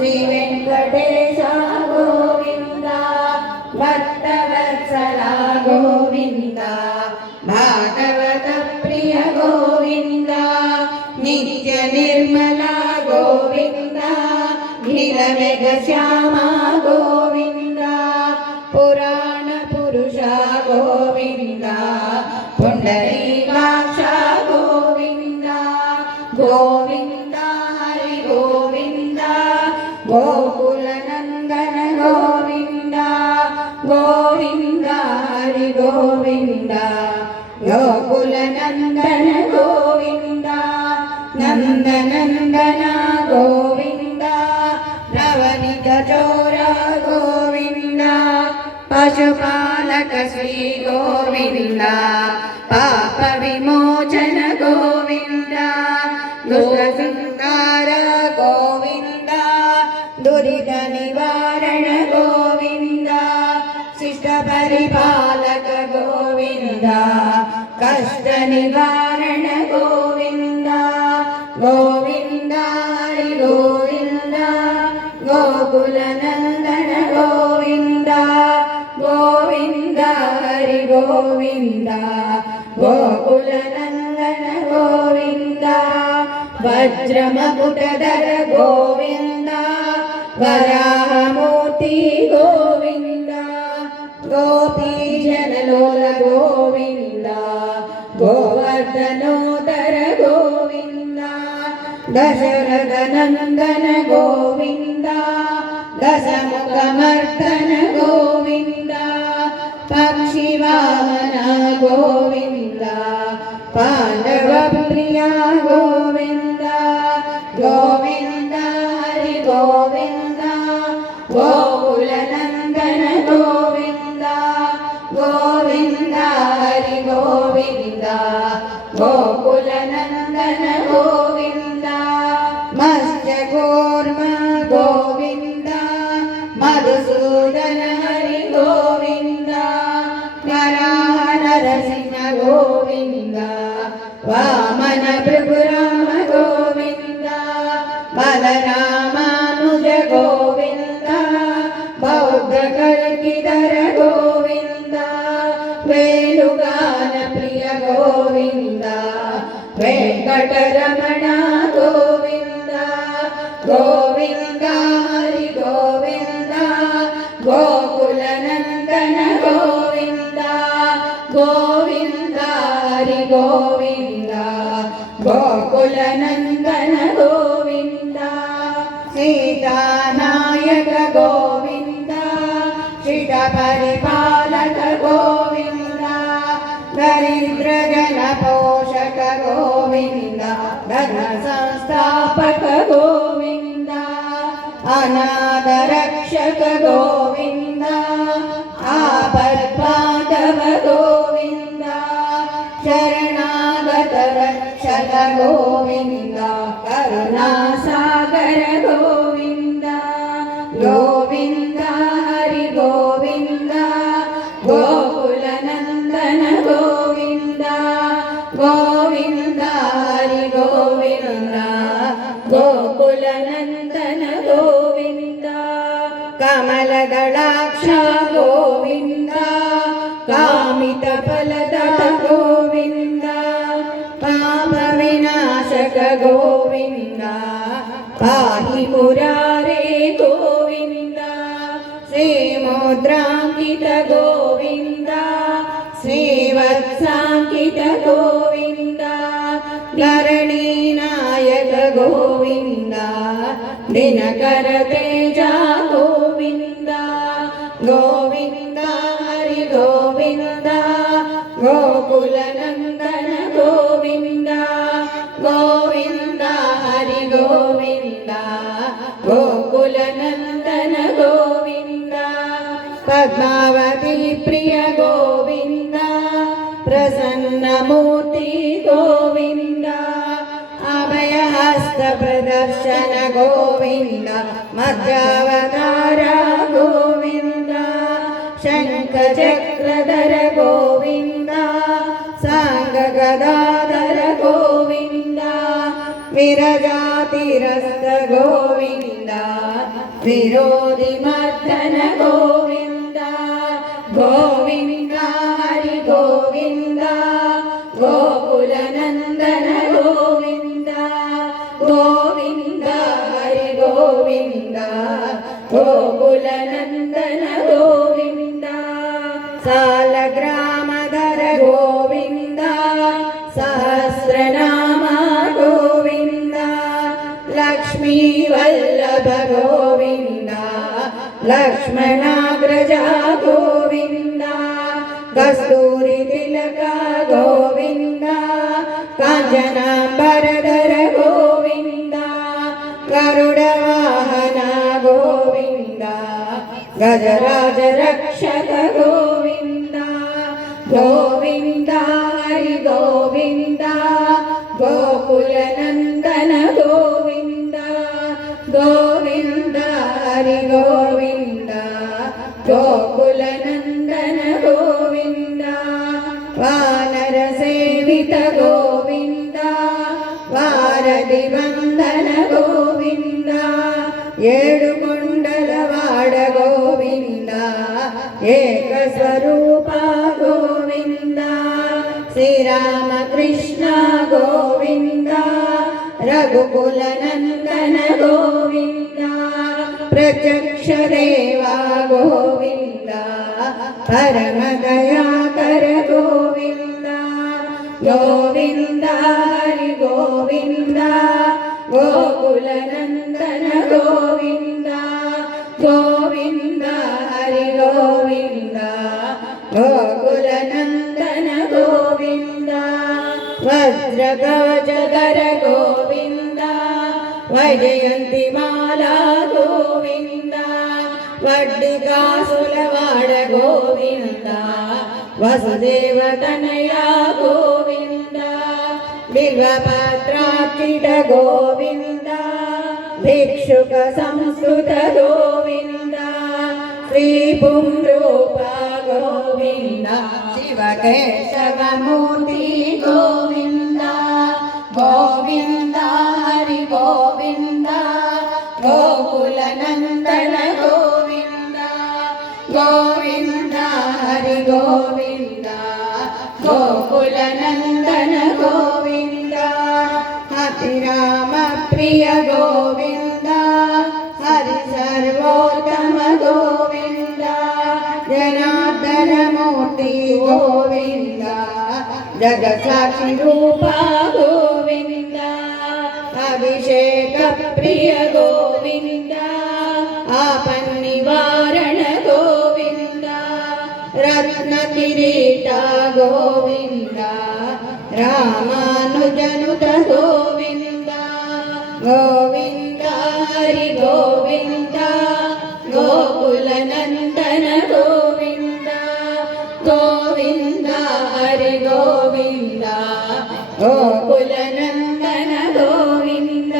శ్రీ వెంకటేశ గోవింద భక్తవత్సల గోవింద భాగవత ప్రియ గోవింద నిత్య నిర్మల గోవింద నిరమెఘ శ్యామ గోవింద పురాణ పురుష గోవింద పుండరీకాక్ష గోవింద గోవింద హరి గోవింద గోకుల నందన గోవింద గోవింద హరి గోవింద గోకుల నందన గోవింద నందనందన గోవింద నవనిత చోర గోవింద పశుపాలక శ్రీ గోవింద పాప విమోచన గోవింద దుష్టసంహార గోవింద దురిత నివారణ గోవింద శిష్ట పరిపాలక గోవింద కష్ట నివారణ గోవింద గోవింద హరి గోవింద గోకుల నందన గోవింద గోవింద హరి గోవింద గోకుల నందన గోవింద వజ్రమకుటధర గోవింద వరాహమూర్తి గోవింద గోపీజనలోల గోవింద గోవర్ధనోదర గోవింద దశరథ నందన గోవింద దశముఖమర్దన గోవింద పక్షివాహన గోవింద పాండవ ప్రియ గోవింద గోవింద హరి గోవింద గోకుల నందన గోవింద గోవింద హరి గోవింద గోకుల నందన గోవింద మత్స్య కూర్మ గోవింద మధుసూదన హరి గోవింద వరాహ నరసింహ గోవింద వామన భృగురామ గోవింద బలరామానుజ గోవింద బౌద్ధ కల్కిధర గోవింద వేణుగాన ప్రియ గోవింద వెంకటరమణ గోవింద గోవింద హరి గోవింద గోకుల నందన గోవింద గోవింద హరి గోవింద గోకుల నందన గోవింద సీతానాయక గోవింద శిట పరిపాలక గోవింద దరిద్ర జన పోషక గోవింద ధన సంస్థాపక గోవింద అనాథ రక్షక గోవింద ఆపద్బాంధవ గోవింద శరణాగత రక్షక గోవింద కరుణాసాగర గోవింద గోవింద హరి గోవింద గోకుల నందన గోవింద గోవింద హరి గోవింద గోకుల నందన గోవింద కమలదళాక్ష గోవింద కామిత ఫలద గోవింద పాప వినాశక గోవింద పాహి మురారే గోవింద శ్రీముద్రాంకిత గోవింద శ్రీవత్సాంకిత గోవింద ధరణీనాయక గోవింద దినకర తేజ గోవింద గోవింద హరి గోవింద గోకుల నందన గోవింద గోవింద హరి గోవింద గోకుల నందన గోవింద పద్మావతి ప్రియ గోవింద ప్రసన్నమూర్తి గోవింద అభయహస్త ప్రదర్శన గోవింద మధ్యావతార గోవింద శంఖ చక్రధర గోవింద సాంగ గదాధర గోవింద విరజాతిరస్త గోవింద विरोधिमर्दन गोविन्द गोविन्द हरि गोविन्द गोकुलनन्दन गोविन्द गोविन्द हरि गोविन्द गोकुलनन्दन गोविन्द सालग्रामधर गोविन्द सहस्रनाम गोविन्द लक्ष्मीवल्लभ गोविन्द लक्ष्मणाग्रज गोविन्द कस्तूरी तिलक गोविन्द काञ्चनाम्बरधर गोविन्द गरुडवाहन गोविन्द गजराज रक्षक गोविन्द गोविन्द हरि गोविन्द गोकुलनन्दन गोविन्द गोविन्द हरि गोविन्द गोकुलनन्दन गोविन्द वानर सेवित गोविन्द वारधि वन्दन गोविन्द येडुकोण्डलवाड गोविन्द एकस्वरूप गोविन्द श्रीरामकृष्ण गोविन्द रघुकुलनन्दन गोविन्द प्रत्यक्ष देवा गोविन्द परमदयाकर गोविन्द गोविन्द हरि गोविन्द गोकुलनन्दन गोविन्द गोविन्द हरि गोविन्द गोकुलनन्दन गोविन्द वज्रकवचधर गोविन्द वैजयन्तिमाला गोविन्द वड्डिकासुलवाड गोविन्द वसुदेवतनया गोविन्द बिल्वपत्रार्चित गोविन्द भिक्षुक संस्कृत गोविन्द श्रीपुंरूप गोविन्द शिवकेशवमूर्ति गोविन्द गोविन्द हरि गोविन्द गोकुलनन्दन गोविन्द गोविन्द हरि गोविन्द गोकुलनन्दन गोविन्द अतिराम प्रिय गोविन्द हरि सर्वोत्तम गोविन्द जनार्दन मूर्ति गोविन्द जगत्साक्षि रूप गोविन्द अभिषेक प्रिय गोविन्द आपन्निवारण गोविन्द रत्न किरीट गोविन्द रामानुजनुत गोविन्द गोविन्द हरि गोविन्द गोकुलनन्दन गोविन्द गोविन्द हरि गोविन्द गोकुलनन्दन गोविन्द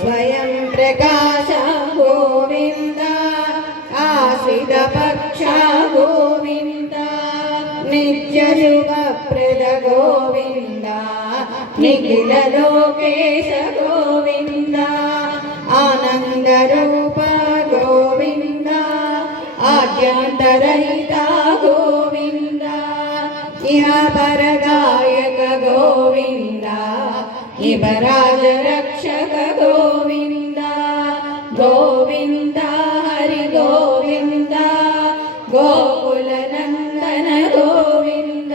स्वयं प्रकाश गोविन्द आश्रित पक्ष गोविन्द नित्य शुभप्रद गोविन्द निखिल लोकेश गोविन्द आनंद रूप गोविन्द आद्यन्तरहित गोविन्द इह परगायक गोविन्द इहराज रक्षक गोविन्द गोविन्द हरि गोविन्द गोकुलनन्दन गोविन्द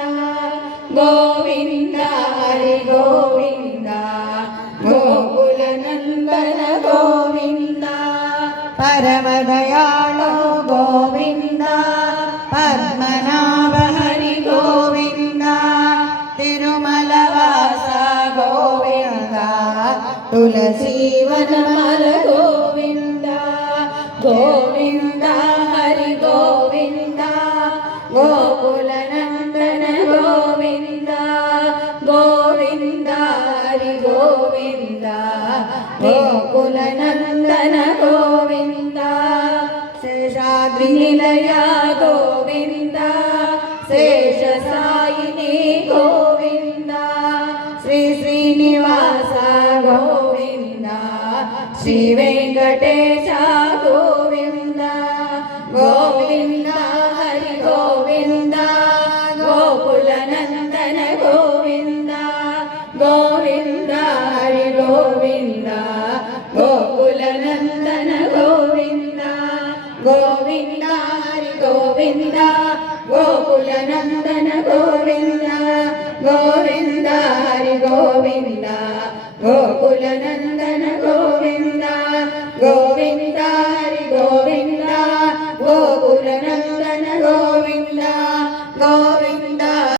गोविन्द हरि गोविन्द गोकुलनन्दन गोविन्द परमदयाळु गोविन्द पद्मनाभ हरि गोविन्द तिरुमलवास गोविन्द तुलसीवनमल गोविन्द गोविन्द हरि गोविन्द गोकुलनन्दन गोविन्द गोविन्द हरि गोविन्द गोकुलनन्दन गोविन्द शेषाद्रिनिलय गोविन्द शेषसायिनी गोविन्द श्री श्रीनिवास गोविन्द श्री वेङ्कटेश ಗೋವಿಂದ ಹರಿ ಗೋವಿಂದ ಗೋಕುಲ ನಂದನ ಗೋವಿಂದ ಗೋವಿಂದ ಹರಿ ಗೋವಿಂದ ಗೋಕುಲ ನಂದನ ಗೋವಿಂದ ಗೋವಿಂದ ಹರಿ ಗೋವಿಂದ ಗೋಕುಲ ನಂದನ